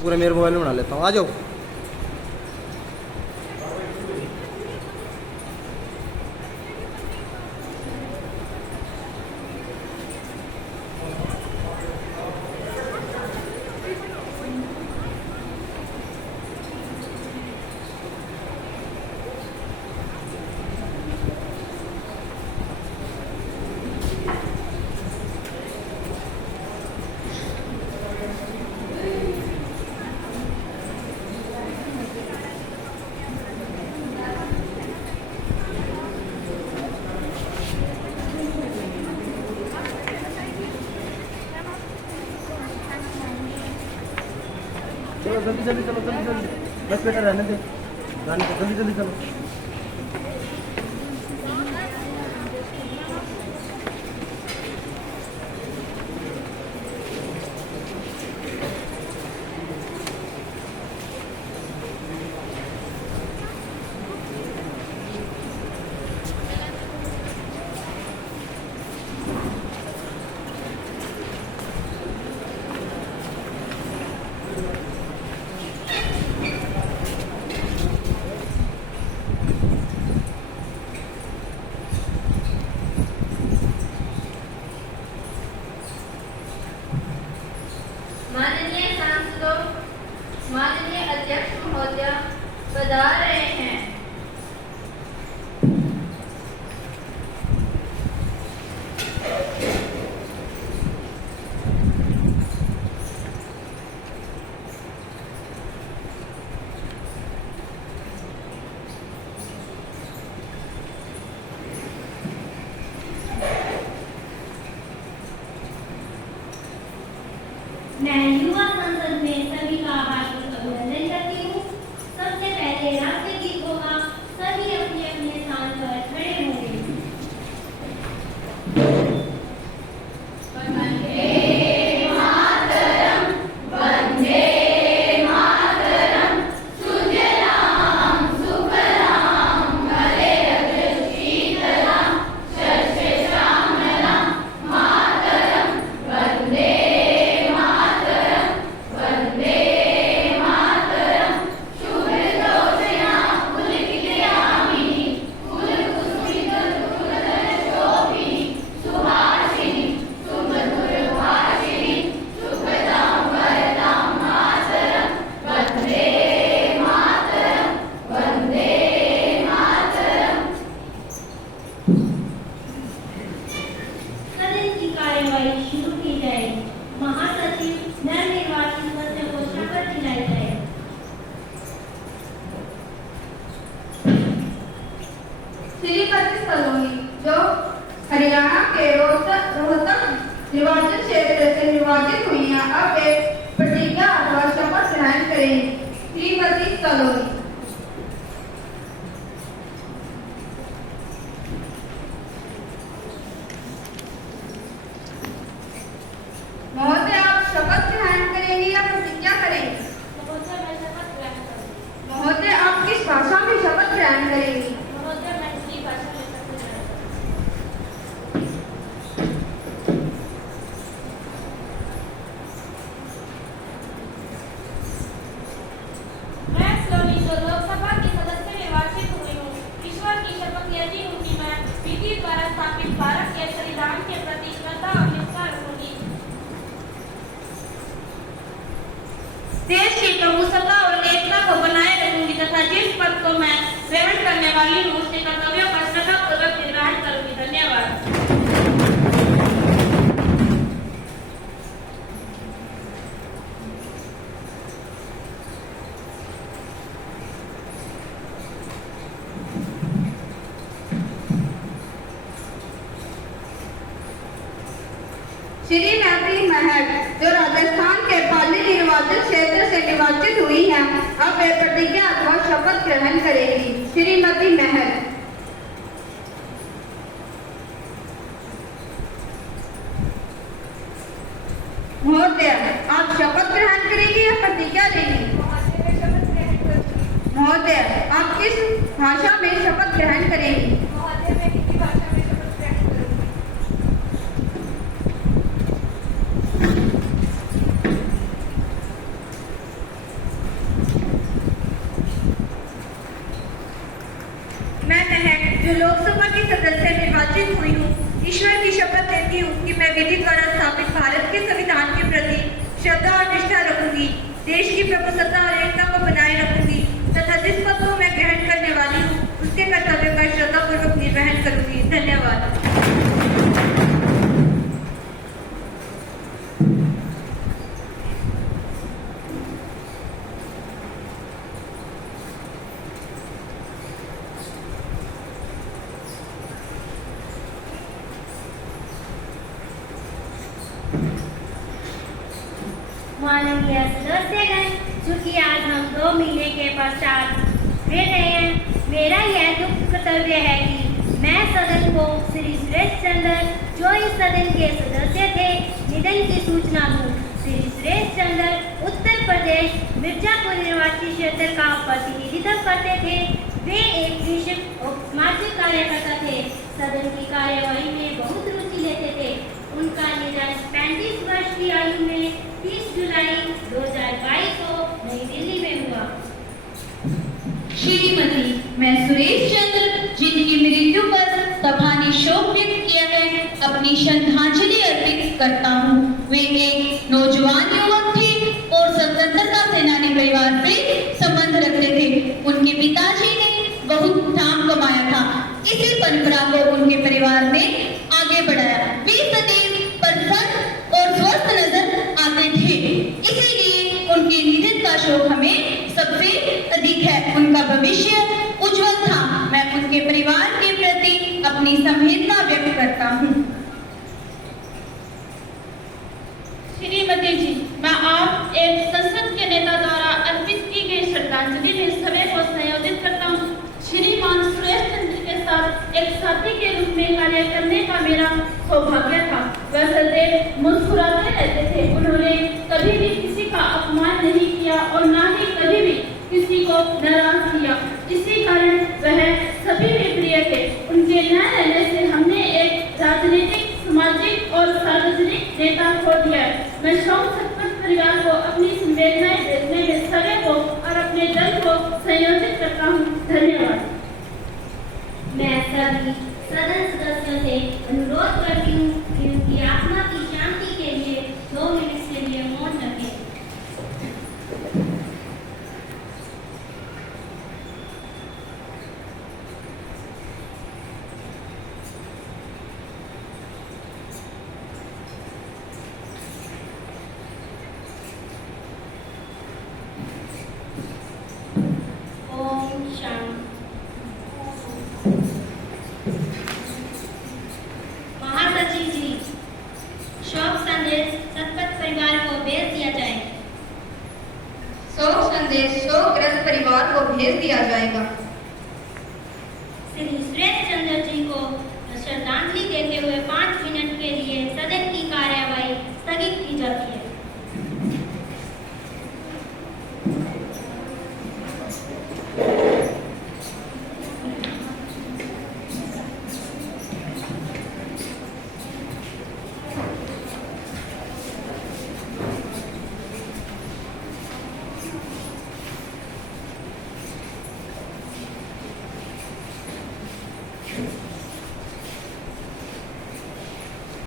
पूरे मेरे मोबाइल में बना लेता हूँ, आ जाओ। चलो जल्दी जल्दी, चलो जल्दी जल्दी, बस बेटा रहने दे, जल्दी जल्दी चलो। माननीय सांसदों, माननीय अध्यक्ष महोदय पधार रहे हैं। मैं युवा संसद में सभी का हार्दिक अभिनंदन करती हूँ। सबसे पहले राष्ट्रीय गीत होगा, सभी अपने अपने स्थान पर खड़े होंगे। शुरू की जाएगी। महासचिव नवनिर्वाचित सदस्यों को शपथ दिलाई जाएगी। श्रीमती सलोनी जो हरियाणा के रोहतक निर्वाचन क्षेत्र से निर्वाचित हुई हैं, अब वे प्रतिज्ञा अथवा शपथ ग्रहण करेंगी। श्रीमती सलोनी। महोदय, आप शपथ ग्रहण करेंगे या प्रतिज्ञा करेंगे? महोदय, मैं शपथ ग्रहण करूंगी। महोदय, आप किस भाषा में शपथ ग्रहण करेंगी? महोदय, मैं हिंदी भाषा में शपथ ग्रहण करूंगी। मैं सलोनी जो लोकसभा की सदस्य निर्वाचित हुई हूँ, ईश्वर की शपथ लेती हूँ कि मैं विधि द्वारा स्थापित भारत के संविधान के प्रति श्रद्धा और निष्ठा रखूंगी। देश की प्रभुसत्ता और एकता को बनाए रखूंगी तथा जिस पद को मैं ग्रहण करने वाली हूँ उसके कर्तव्यों का श्रद्धापूर्वक निर्वहन करूंगी। धन्यवाद। श्रीमती महल जो राजस्थान के पाली निर्वाचन क्षेत्र से निर्वाचित हुई हैं, अब वे प्रतिज्ञा अथवा शपथ ग्रहण करेंगी। श्रीमती महल। महोदय, आप शपथ ग्रहण करेंगी या प्रतिज्ञा लेंगी? महोदय, आप किस भाषा में शपथ ग्रहण करेंगी? महोदय, मैं हिंदी भाषा में शपथ ग्रहण करूंगी। जो लोकसभा की सदस्य निर्वाचित हुई हूँ, ईश्वर की शपथ लेती हूँ कि मैं विधि द्वारा स्थापित भारत के संविधान के प्रति श्रद्धा और निष्ठा रखूंगी, देश की प्रभुसत्ता और एकता को बनाए रखूंगी तथा जिस पद को मैं ग्रहण करने वाली हूँ उसके कर्तव्य का श्रद्धापूर्वक निर्वहन करूंगी। धन्यवाद। माननीय सदस्यगण, चूंकि आज हम 2 महीने के पश्चात रह रहे हैं, मेरा यह दुख कर्तव्य है कि मैं सदन को श्री सुरेश चंद्र, जो इस सदन के सदस्य थे, निधन की सूचना दूं। श्री सुरेश चंद्र उत्तर प्रदेश मिर्जापुर निर्वाचन क्षेत्र का प्रतिनिधित्व करते थे। वे एक कृषक और सामाजिक कार्यकर्ता थे। सदन की कार्यवाही में बहुत रुचि लेते थे। उनका निधन 35 वर्ष की आयु में 30 जुलाई 2022 को नई दिल्ली में हुआ। श्रीमती, मैं सुरेश चंद्र, जिनकी मृत्यु पर सभा ने शोक व्यक्त किया है, अपनी श्रद्धांजलि अर्पित करता हूँ। वे एक नौजवान युवक थे और स्वतंत्रता सेनानी परिवार से संबंध रखते थे। उनके पिताजी ने बहुत नाम कमाया था। इसी परंपरा को उनके परिवार ने आगे बढ़ाया। वे सदैव प्रसन्न और स्वस्थ नजर आते थे, इसीलिए उनके निधन का शोक हमें सबसे अधिक है। उनका भविष्य उज्जवल था। मैं उनके परिवार के प्रति अपनी संवेदना व्यक्त करता हूँ। श्रीमती जी, मैं आप एक संसद के नेता द्वारा अर्पित की गई श्रद्धांजलि में सभी को संयोजित करता हूँ। श्रीमान सुरेश चंद्र के साथ एक साथी के रूप में कार्य करने का मेरा सौभाग्य था। वह सदैव मुस्कुराते रहते थे। उन्होंने कभी भी किसी का अपमान नहीं किया और न ही कभी भी किसी को नाराज किया। इसी कारण वह सभी में प्रिय थे। उनके न रहने से हमने एक राजनीतिक, सामाजिक और सार्वजनिक नेता खो दिया है। मैं शोक संतप्त परिवार को अपनी संवेदनाएं भेजने में सभी को और अपने दल को संयोजित करता हूँ। धन्यवाद। मैं सभी सदन सदस्यों से अनुरोध करती हूँ कि उनकी आत्मा की शांति के लिए 2 मिनट के लिए मौन रखें। ओम शांति। महासचिव जी, शोक संदेश शतपथ परिवार को भेज दिया जाए। शोक संदेश शोकग्रस्त परिवार को भेज दिया जाएगा।